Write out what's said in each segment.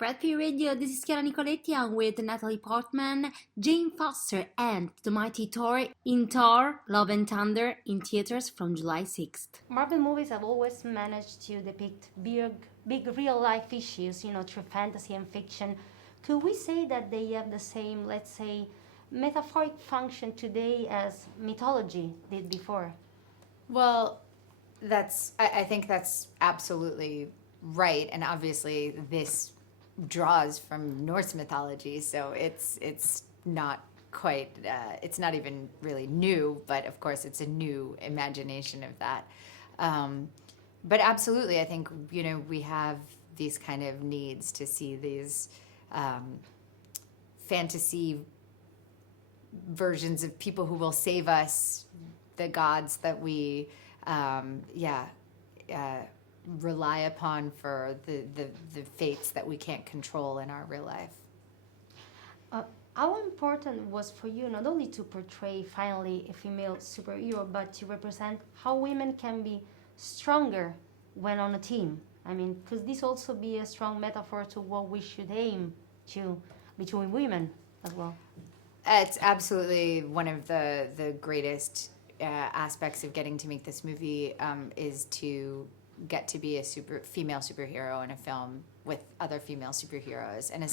Fred P Radio, this is Chiara Nicoletti. I'm with Natalie Portman, Jane Foster, and The Mighty Thor in Thor, Love and Thunder in theaters from July 6th. Marvel movies have always managed to depict big real-life issues, through fantasy and fiction. Could we say that they have the same, let's say, metaphoric function today as mythology did before? Well, I think that's absolutely right, and obviously this draws from Norse mythology, so it's not quite it's not even really new, but of course it's a new imagination of that. But absolutely, I think we have these kind of needs to see these fantasy versions of people who will save us, the gods that we rely upon for the fates that we can't control in our real life. How important was for you not only to portray finally a female superhero, but to represent how women can be stronger when on a team? I mean, could this also be a strong metaphor to what we should aim to between women as well? It's absolutely one of the greatest aspects of getting to make this movie is to get to be a female superhero in a film with other female superheroes, and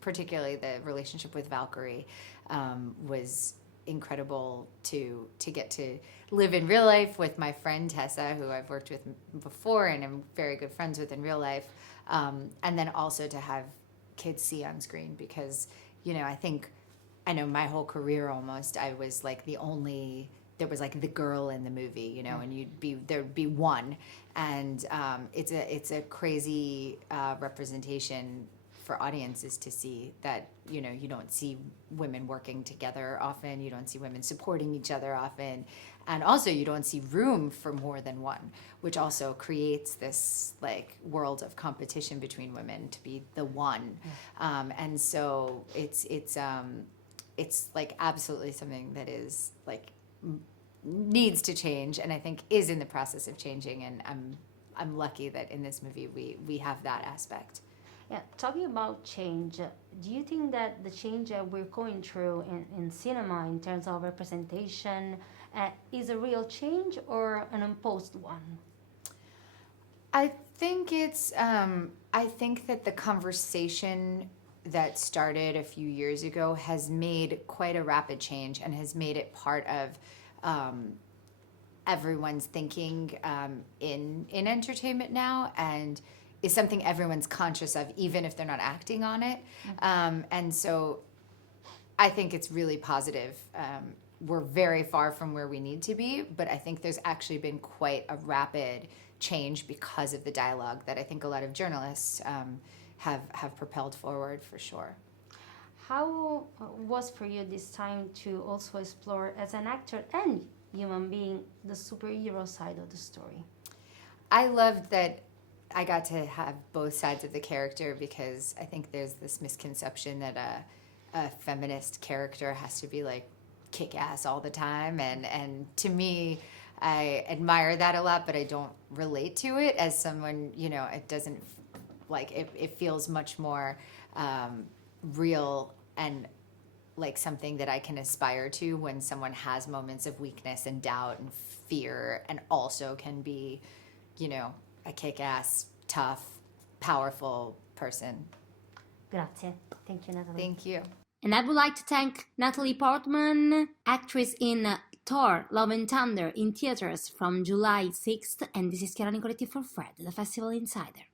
particularly the relationship with Valkyrie was incredible to get to live in real life with my friend Tessa, who I've worked with before and am very good friends with in real life, and then also to have kids see on screen, because I know my whole career almost I was like there was like the girl in the movie, and there'd be one, and it's a crazy representation for audiences to see that you don't see women working together often, you don't see women supporting each other often, and also you don't see room for more than one, which also creates this like world of competition between women to be the one, and so it's like absolutely something that is like needs to change, and I think is in the process of changing, and I'm lucky that in this movie we have that aspect. Yeah, talking about change, do you think that the change that we're going through in cinema in terms of representation is a real change or an imposed one? I think I think that the conversation that started a few years ago has made quite a rapid change and has made it part of everyone's thinking in entertainment now, and is something everyone's conscious of, even if they're not acting on it. And so I think it's really positive. We're very far from where we need to be, but I think there's actually been quite a rapid change because of the dialogue that I think a lot of journalists have propelled forward, for sure. How was for you this time to also explore as an actor and human being the superhero side of the story? I loved that I got to have both sides of the character, because I think there's this misconception that a feminist character has to be like kick-ass all the time, and to me I admire that a lot, but I don't relate to it as someone, it doesn't it feels much more real and like something that I can aspire to when someone has moments of weakness and doubt and fear, and also can be, a kick-ass, tough, powerful person. Grazie. Thank you, Natalie. Thank you. And I would like to thank Natalie Portman, actress in Thor, Love and Thunder in theaters from July 6th. And this is Chiara Nicoletti for Fred, the Festival Insider.